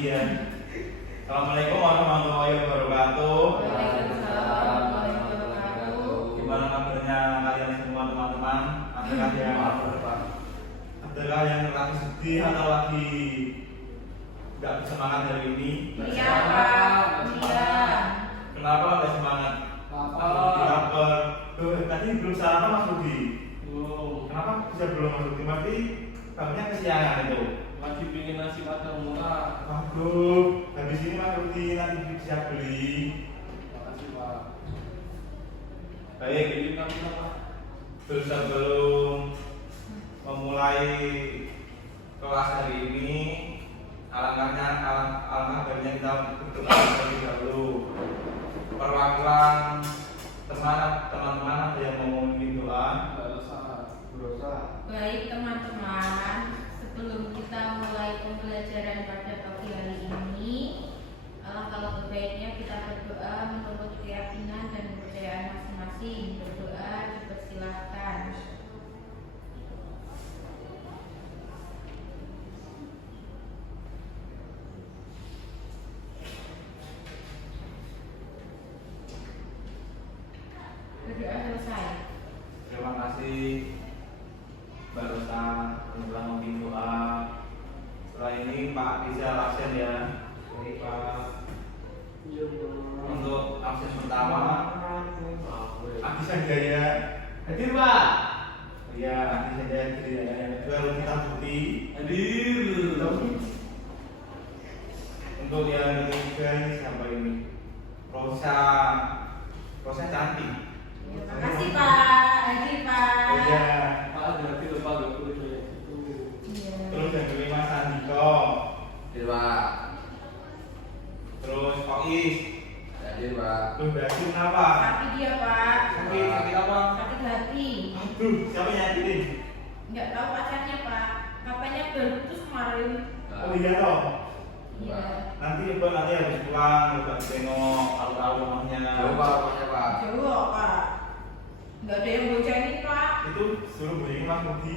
ya. Assalamualaikum warahmatullahi wabarakatuh. Waalaikumsalam warahmatullahi wabarakatuh. Gimana kabarnya kalian semua teman-teman? Adakah yang lagi sedih atau lagi nggak bersemangat hari ini? Iya Pak, iya. Kenapa nggak semangat? Kenapa? Tadi belum sarapan Mas Budi. Kenapa bisa belum Mas Budi? Berarti bangunnya kesiangan itu. Lagi pingin nasi padang murah. Waduh, habis ini Mas Budi nanti bisa beli. Makasih Pak. Baik, Ini kami apa? sebelum memulai kelas hari ini, alangkah baiknya kita berdoa terlebih dahulu. Perwakilan teman-teman ada yang mau memimpin doa? Berusaha. Baik teman-teman, sebelum kita mulai pembelajaran pada pagi hari ini, alangkah baiknya kita berdoa menurut keyakinan dan kepercayaan masing-masing. Berdoa dipersilahkan. Berdoa selesai. Terima kasih Mbak Rosa telah memimpin doa. Setelah ini Pak Rizal absen ya. Baik Pak. Untuk absen pertama Adi Sanjaya hadir Pak. Iya, Adi Sanjaya hadir ya. Yang kedua Lukita Budi Hadir. Untuk yang ketiga ini siapa ini? Rosa cantik. Terima kasih Pak, hadir Pak. Oh iya. Pak ada lupa gak boleh kayak gitu. Iya. Terus yang kelima Sandiko. Hadir Pak. Terus Ois. Hadir Pak. Terus Basim apa? Sakit dia Pak. Sakit apa? Sakit hati. Aduh, siapa yang nyakitin? Nggak tahu pacarnya Pak. Katanya baru putus kemarin. Oh iya toh. Iya. Nanti habis pulang coba tengok tahu rumahnya. Jauh Pak rumahnya Pak. Jauh Pak. Nggak ada yang bocanin Pak. Itu suruh bunyi Mas Budi.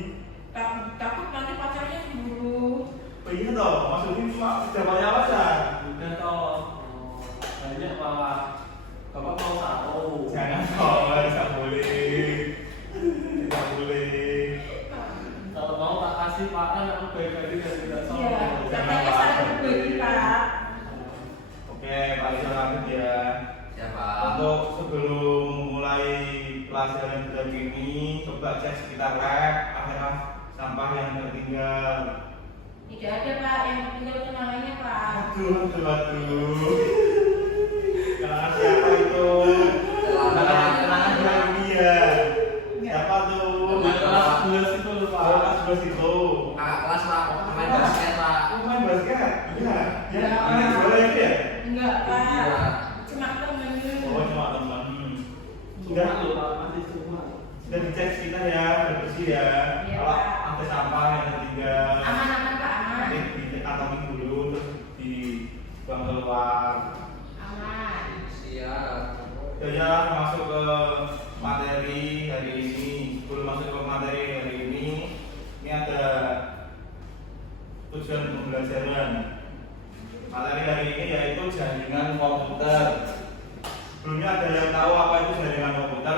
Takut nanti pacarnya cemburu. Oh iya toh, Mas Budi cuma sudah banyak alasan. Udah toh. Banyak Pak. Bapak mau tahu. Jangan toh, tidak boleh. Tidak boleh. Kalau mau tak kasih Pak kan aku baik-baik dan tidak sombong. Iya. Katanya saling berbagi Pak. Oke, Pak Rizal lanjut ya. Siapa? Untuk sebelum mulai pelajaran kita ini, coba cek sekitar lab, ada sampah yang tertinggal. Tidak ada Pak. Yang tinggal tunangannya Pak. Aduh. Kenapa siapa itu? Kenapa dia? Siapa tuh? Di kelas 11 itu loh Pak. Kelas 11 itu. Kakak kelas Pak. Main basket Pak. Main basket? Iya. Ya, Iya. main bola itu ya? Enggak Pak. Iya. Cuma temen. Oh, cuma teman. Sudah loh Pak, masih cuma. Sudah dicek sekitar ya, udah bersih ya. Iya, Kalau Pak. ada sampah yang tertinggal, Aman-aman Pak, aman. nanti dikantongin dulu terus dibuang keluar. Aman. Siap. Ya, masuk ke materi hari ini. Sebelum masuk ke materi hari ini ada tujuan pembelajaran. Materi hari ini yaitu jaringan komputer. Sebelumnya ada yang tahu apa itu jaringan komputer?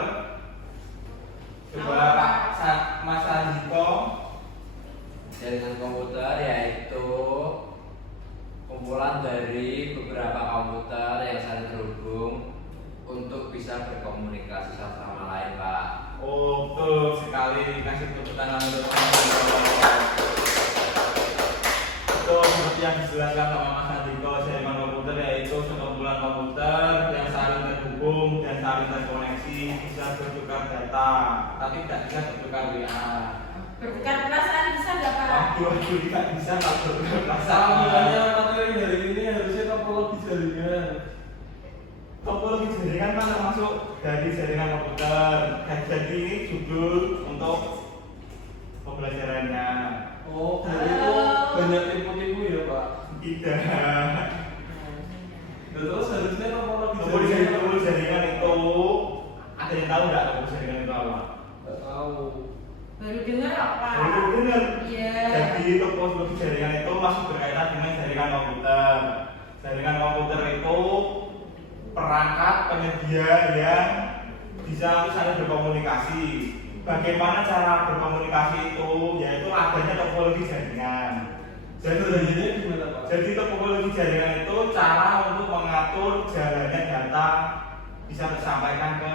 Coba Pak Mas Andiko. Jaringan komputer yaitu kumpulan dari beberapa komputer yang saling terhubung untuk bisa berkomunikasi satu sama lain Pak. Oh, betul sekali. Kasih tepuk tangan untuk Mas Andiko. Betul seperti yang dijelaskan sama Mas Andiko, jaringan komputer yaitu sekumpulan komputer yang saling terhubung dan saling terkoneksi, bisa bertukar data, tapi tidak bisa bertukar WA. Bertukar perasaan bisa nggak Pak? Waduh, tidak bisa tak bertukar Makanya perasaan. materi hari ini harusnya topologi jaringan. Topologi jaringan kan termasuk dari jaringan komputer. Jadi ini judul untuk pembelajarannya. Oh, dari itu banyak tipu-tipu ya Pak. Tidak. Terus harusnya Topologi jaringan itu ada yang tahu nggak topologi jaringan itu apa? Nggak tahu. Baru dengar apa? Baru dengar. Iya. Jadi topologi jaringan itu masih berkaitan dengan jaringan komputer. Jaringan komputer itu perangkat penyedia yang bisa saling berkomunikasi. Bagaimana cara berkomunikasi itu? Yaitu adanya topologi jaringan. Jadi topologi jaringan itu cara untuk mengatur jalannya data bisa tersampaikan ke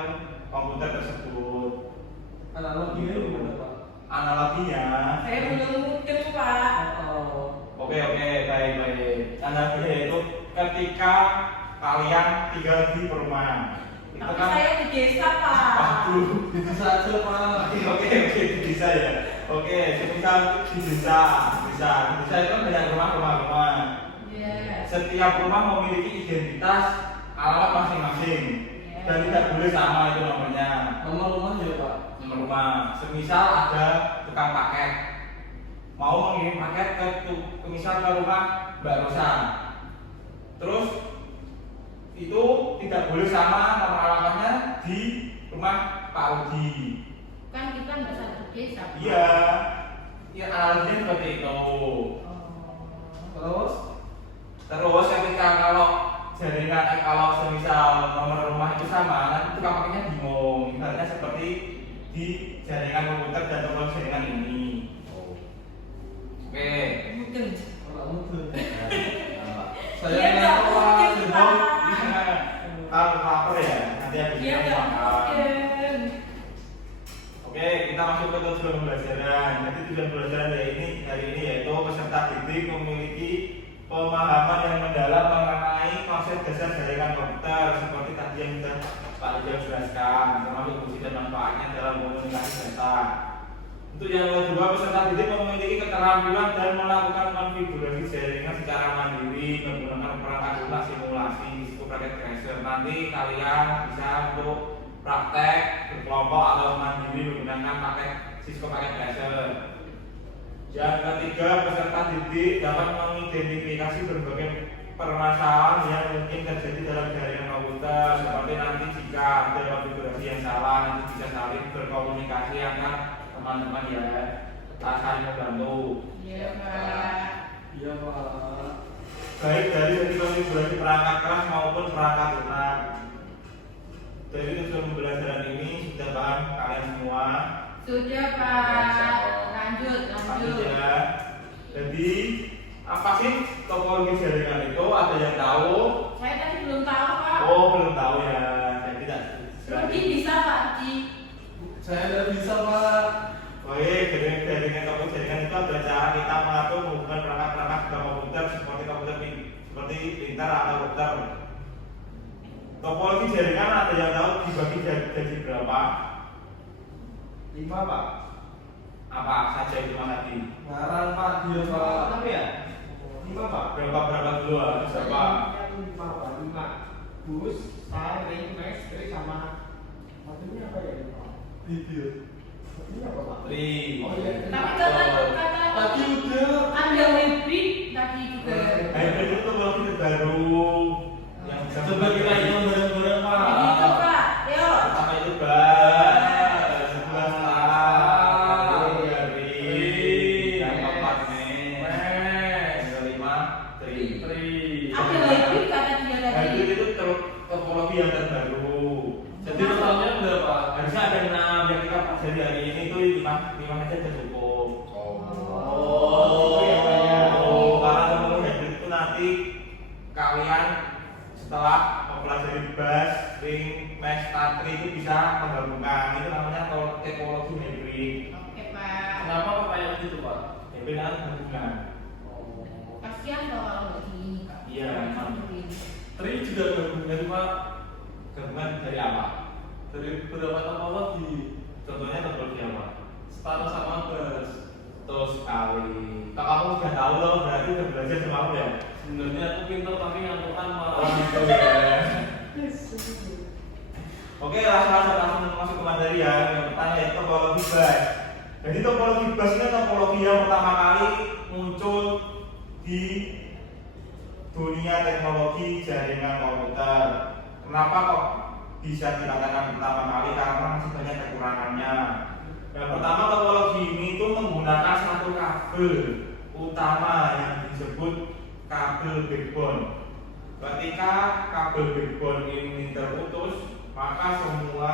komputer tersebut. Analoginya Gitu. gimana Pak? Analoginya. Saya belum mudeng Pak. Oke, baik. Analoginya itu ketika kalian tinggal di perumahan. Itu Tapi kan saya di desa Pak. waduh. Bisa aja Pak. Oke, bisa ya. Oke, semisal di desa itu kan banyak rumah. Iya. Setiap rumah memiliki identitas alamat masing-masing dan tidak boleh sama itu nomornya. Nomor rumah ya Pak. Nomor rumah. Semisal ada tukang paket, mau mengirim paket ke misal ke rumah Mbak Rosa. Terus itu tidak boleh sama nomor alamatnya di rumah Pak Udi. Kan kita nggak satu desa. Pak. Iya, ya analoginya seperti itu. Terus Terus ketika kalau semisal nomor rumah itu sama, nanti tukang paketnya bingung. Ibaratnya seperti di jaringan komputer dan topologi jaringan ini. Oke. Mudeng. orang muda. Iya, Saya nggak nggak mungkin, tahu. Pak. Kalau lapar ya, nanti habis Iya ini nggak makan. mungkin. Oke, kita masuk ke tujuan pembelajaran. Jadi tujuan pembelajaran hari ini yaitu peserta didik memiliki pemahaman yang mendalam mengenai konsep dasar jaringan komputer seperti tadi yang sudah Pak Rijal jelaskan, termasuk fungsi dan manfaatnya dalam komunikasi data. Untuk yang kedua, peserta didik memiliki keterampilan dan melakukan konfigurasi jaringan secara mandiri menggunakan perangkat lunak simulasi Cisco Packet Tracer. Nanti kalian bisa untuk praktek berkelompok atau mandiri menggunakan paket Cisco Packet Tracer. Yang ketiga, peserta didik dapat mengidentifikasi berbagai permasalahan yang mungkin terjadi dalam jaringan komputer, seperti nanti jika ada konfigurasi yang salah, nanti bisa saling berkomunikasi antara teman-teman ya, saling membantu. Iya Pak. Iya Pak. Baik dari segi konfigurasi perangkat keras maupun perangkat lunak. Jadi tujuan pembelajaran ini sudah paham kalian semua. Sudah Pak. Lanjut. Ya. Jadi apa sih topologi jaringan itu? Ada yang tahu? Saya tadi belum tahu Pak. Oh, belum tahu ya. Saya tidak. Rudi bisa Pak Di. Saya nggak bisa Pak. Baik, jaringan topologi jaringan itu adalah cara kita mengatur hubungan perangkat-perangkat dalam komputer seperti seperti printer atau router. Topologi jaringan ada yang tahu dibagi jadi berapa? 5 Pak. Apa saja itu Mas Adi? Ngarang Pak dia Pak. Apa ya? 5 Pak. Berapa dulu? Berapa? 5 Pak, 5 bus, ring, mesh, sama satunya apa ya? Video. Satunya apa Pak? Tri. Oh iya. Tapi kata Tadi udah. ada hybrid tadi juga. Hybrid itu topologi terbaru yang bisa Coba kita hitung bareng-bareng Pak. Gitu Pak. Yuk. pertama itu bas, sebelah yang keempat mesh, yang kelima tri. Ada hybrid kata dia tadi. Hybrid itu topologi yang terbaru. Jadi totalnya berapa? Harusnya ada 6 yang kita pelajari hari ini itu 5 saja sudah cukup. Oh, yang banyak. Karena topologi hybrid itu nanti kalian setelah mempelajari bus, ring, mesh, tri itu bisa menggabungkan. Itu namanya topologi hybrid. Oke Pak. Kenapa Pak yang gitu Pak? Hybrid kan gabungan. Kasihan loh kalau nggak di ini Pak. Iya, Bantuin. Tri juga gabungan Pak. Gabungan dari apa? Dari beberapa topologi. Contohnya topologi apa? Setara sama bus. Betul sekali. Kalau kamu sudah tahu loh, berarti udah belajar sama aku ya? Sebenarnya aku pintar tapi ngantukan Oh malah. gitu ya. Oke, langsung masuk ke materi ya. Yang pertama yaitu topologi bus. Jadi topologi bus ini topologi yang pertama kali muncul di dunia teknologi jaringan komputer. Kenapa kok bisa dikatakan pertama kali? Karena masih banyak kekurangannya. Yang pertama topologi ini itu menggunakan satu kabel utama yang disebut kabel backbone. Ketika kabel backbone ini terputus, maka semua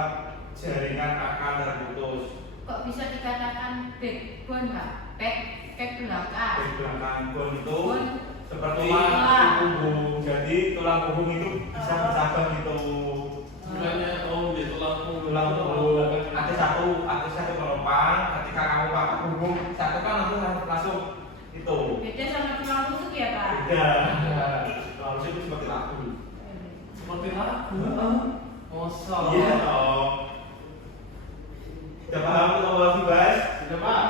jaringan akan terputus. Kok bisa dikatakan backbone, Pak? Back belakang. Back belakang bone itu Bone. seperti Tulang. punggung. Jadi tulang punggung itu bisa bercabang gitu. Bukannya di tulang Tulang punggung ada satu penumpang. Ketika kamu pakai punggung satu kan langsung itu. Beda sama tulang rusuk ya, Pak? Beda. Tulang itu seperti lagu. seperti lagu. Masa. Iya dong. Sudah paham topologi, Bas? Sudah Pak.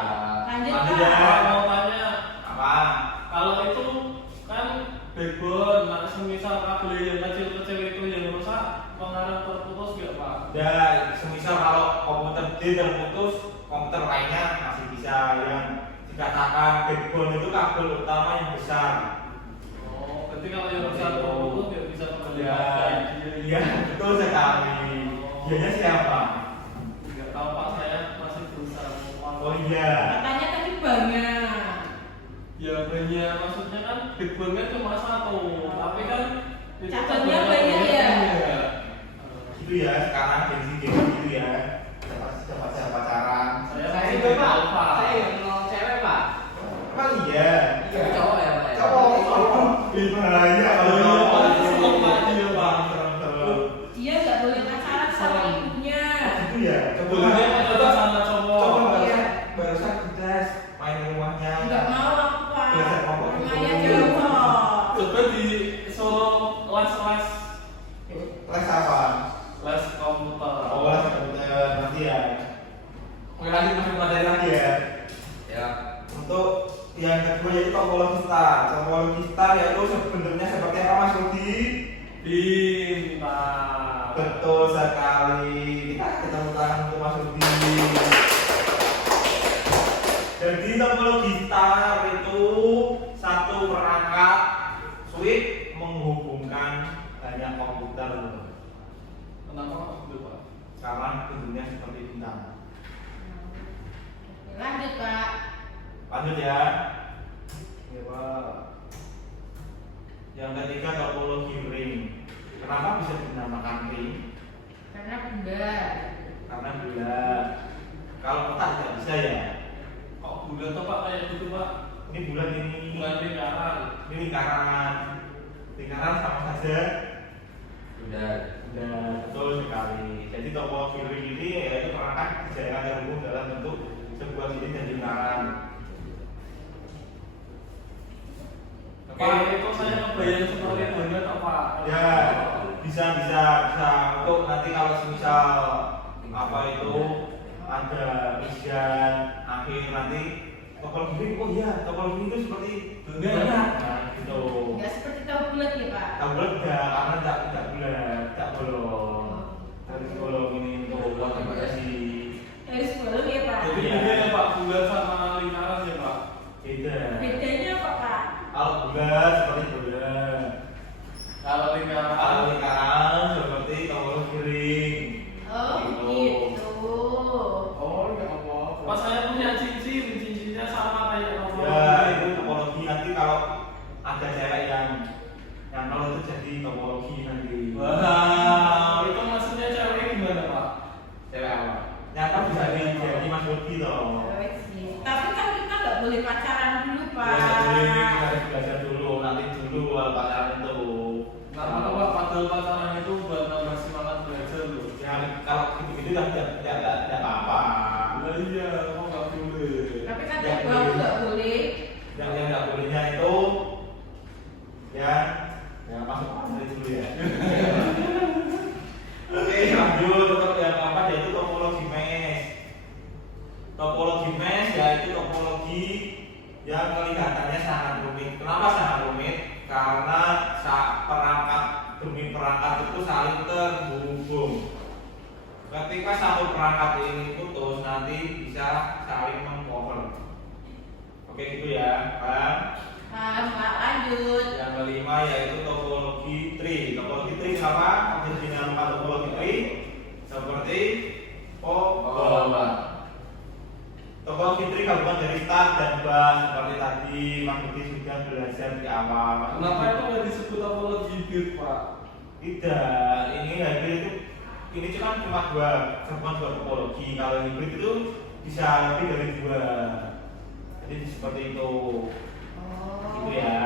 Lanjut, Lanjut Pak. ya. Mau tanya, Apa? kalau itu kan backbone, nah semisal kabel yang kecil-kecil itu yang rusak, pengarah terputus nggak Pak? Ya, semisal kalau komputer D terputus, komputer lainnya masih bisa. Yang dikatakan backbone itu kabel utama yang besar. Oh, berarti kalau yang rusak terputus nggak bisa kembali Ya, lagi. iya betul sekali. Dianya siapa? Nggak tahu Pak, saya masih berusaha. Oh iya. Katanya tadi banyak. Ya banyak, maksudnya kan backbone-nya cuma satu, tapi kan itu Cabangnya cabangnya banyak ya? Gitu ya, sekarang gengsi gitu ya. Siapa pacaran? Saya juga Pak. Alfa. Saya yang kenal cewek Pak. Emang iya. Iya. Cowok ya Pak ya? Cowok. Ih, bahaya kalau Iya, cowok. Pak. Serem, Pak. Iya, Pak. Serem-serem. Dia nggak boleh pacaran sama ibunya. Itu ya. Sebelumnya ada sama cowok. Coba Iya. barusan dites main ke rumahnya. Nggak mau aku, Pak. Belajar kelompok Rumahnya itu. jauh. Coba di Solo les Les apa? les komputer. Oh, les komputer nanti ya. Oke, lanjut masuk materi lagi ya. Ya. Untuk yang kedua yaitu topologi star. Topologi star yaitu sebenarnya seperti apa Mas Rudi? Bintang. Betul sekali. Kita ketemu tangan untuk Mas Rudi. Jadi topologi star itu satu perangkat switch menghubungkan banyak komputer. Kenapa begitu Pak? Karena bentuknya seperti bintang. Lanjut, Pak. Lanjut ya. Ya, Pak. Yang ketiga topologi ring. Kenapa bisa dinamakan ring? Karena bulat. Karena bulat. Kalau kotak tidak bisa ya. Kok bulat tuh Pak kayak gitu Pak? Ini bulat ini. Bukan lingkaran. Ini lingkaran. Lingkaran sama saja. Sudah. Sudah betul sekali. Jadi topologi ring ini yaitu perangkat jaringan terhubung dalam bentuk sebuah titik dan lingkaran. Pak, itu saya ngebayang seperti banyak toh Pak. Ya, bisa untuk nanti kalau semisal apa itu ada ujian akhir nanti topologi ini, oh iya topologi itu seperti banyak. Nah, gitu. Nggak seperti tahu bulat ya, Pak. Tak bulat enggak, karena tidak bulat, tak bolong. Harus bolong ini untuk komunikasi. Harus bolong ya, Pak. Jadi ini ya Pak, bulat sama lingkaran ya Pak. Beda. Bedanya apa, Pak? Kalau bulat seperti bulat. Kalau lingkaran. Kalau lingkaran seperti topologi ring. Oh, gitu. Oh, enggak apa-apa. Pas saya punya cincinnya sama kayak apa? Ya, itu topologi nanti kalau ada cewek yang kalau itu jadi topologi nanti. Wah, itu maksudnya cewek gimana Pak? Cewek apa? Nyata bisa jadi Mas Yogi toh. Tapi kan kita nggak boleh pacaran dulu, Pak. Ya, jadi kita harus belajar dulu, nanti dulu pacaran itu. Kenapa tuh Pak? Padahal pacaran itu buat nambah semangat belajar loh. Ya, kalau gitu-gitu kan tidak apa-apa. Nah, iya, kok nggak boleh? Tapi kan Ya, aku nggak boleh. Yang nggak bolehnya itu ya masuk dari dulu ya. Oke, lanjut untuk yang keempat yaitu topologi mesh. Topologi mesh yaitu topologi yang kelihatannya sangat rumit. Kenapa sangat rumit? Karena perangkat demi perangkat itu saling terhubung. Ketika satu perangkat ini putus, nanti bisa saling meng-cover. Oke gitu ya, Pak. Pak, lanjut. Yang kelima yaitu topologi tree. Topologi tree kenapa? Hampir dinamakan topologi tree seperti pohon. gabungan dari start dan bas seperti tadi Mas Budi sudah belajar di awal. Kenapa itu nggak disebut apologi hibrid, Pak? Tidak, ini hybrid itu ini kan cuma dua gabungan dua topologi. Kalau hybrid itu bisa lebih dari dua. Jadi seperti itu. Oh. Gitu ya.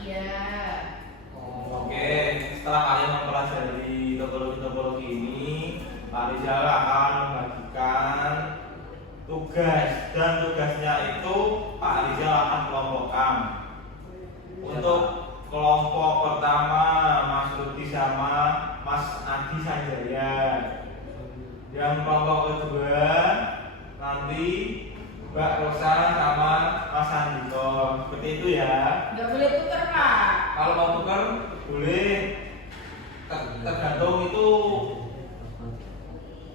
Iya. Oke, setelah kalian mempelajari topologi-topologi ini, Pak Rizal akan membagikan tugas dan tugasnya itu Pak Rizal akan kelompokkan. Untuk kelompok pertama Mas Rudi sama Mas Adi Sanjaya. Yang kelompok kedua nanti Mbak Rosa sama Mas Andiko. Seperti itu ya. Nggak boleh tuker, Pak. Kalau mau tukar boleh, tergantung itu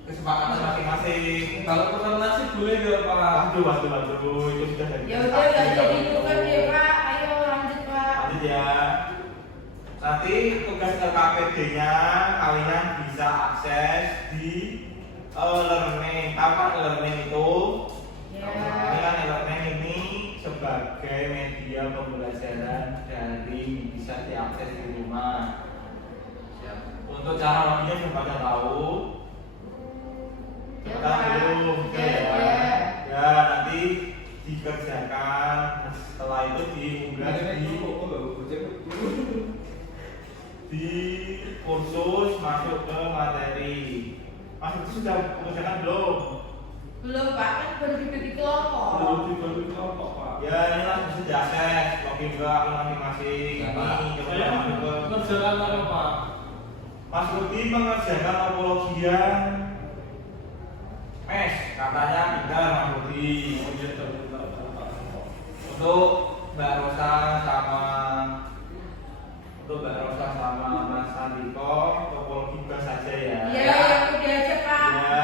kesepakatan masing-masing. Kalau tukar nasi boleh nggak, Pak? Waduh, itu sudah dari Ya udah nggak jadi tuker deh, Pak. Ayo lanjut, Pak. Lanjut ya. Nanti tugas LKPD-nya kalian bisa akses di e-learning. Tahu kan e-learning itu? Ya. Ini kan e-learning ini sebagai media pembelajaran daring, bisa diakses di rumah. Untuk cara loginnya sudah pada tahu. Ya, Kita Pak. belum, oke Ya, ya. ya. Ya nanti dikerjakan. Setelah itu diunggah di kursus masuk ke materi. Mas itu sudah mengerjakan belum? Belum, Pak. Kan baru dibagi kelompok. Belum dibagi kelompok, Pak. Ya ini langsung bisa diakses, login ke akun masing-masing. Ya, Pak. Ini coba Saya masuk ke mengerjakan apa, Pak? Mas Rudi mengerjakan topologian MES, katanya pintar Mas Rudi. Oh iya, bentar, Pak. Untuk Mbak Rosa sama Mas Andiko topologi bas saja ya. Iya, yang udah aja, Pak. Ya.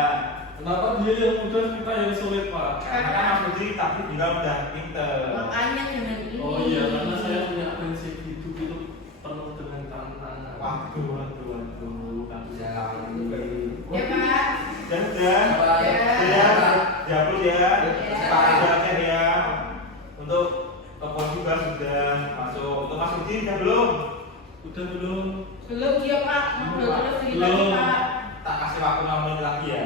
Kenapa dia yang mudah kita yang sulit, Pak? Karena kan Mas Rudi tadi bilang udah pinter. Makanya dengan ini. Oh iya, karena saya punya prinsip hidup itu penuh dengan tantangan. Waduh, kamu Ya. Ya, Pak. Dan sudah. Ya. Dihapus ya. Ya. Pak Rizalnya ya. Untuk topologi bas sudah masuk. Untuk Mas Rudi udah belum? Udah belum? Belum dia, Pak. Belum terus lagi, Belum. Pak. Tak kasih waktu 6 menit lagi ya.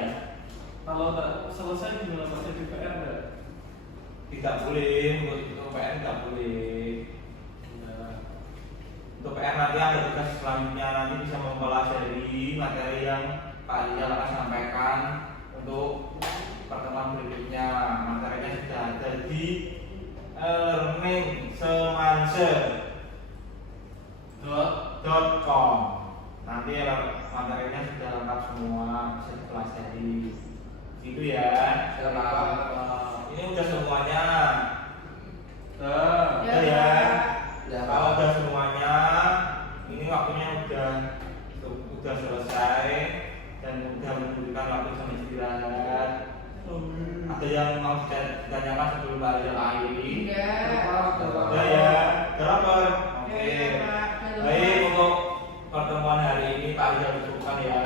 Kalau tak selesai gimana, Pak? Jadi PR nggak? Tidak boleh, untuk PR tidak boleh. Nah, Untuk PR nanti ada tugas selanjutnya, nanti bisa mempelajari materi yang Pak Rizal akan sampaikan untuk pertemuan berikutnya. Materinya sudah ada di learningsemanse.com. Nanti materinya sudah lengkap semua, bisa dipelajari. Gitu ya. Ini udah semuanya. dah. Udah ya. Ya, Kalau Pak. udah semuanya, ini waktunya udah selesai dan udah menunjukkan waktu sama istirahat. Ada yang mau ditanyakan sebelum Pak Rizal akhiri? Enggak. Udah ya, udah lapar. Oke. Ya, Pak. Baik, untuk pertemuan hari ini Pak Rizal cukupkan ya.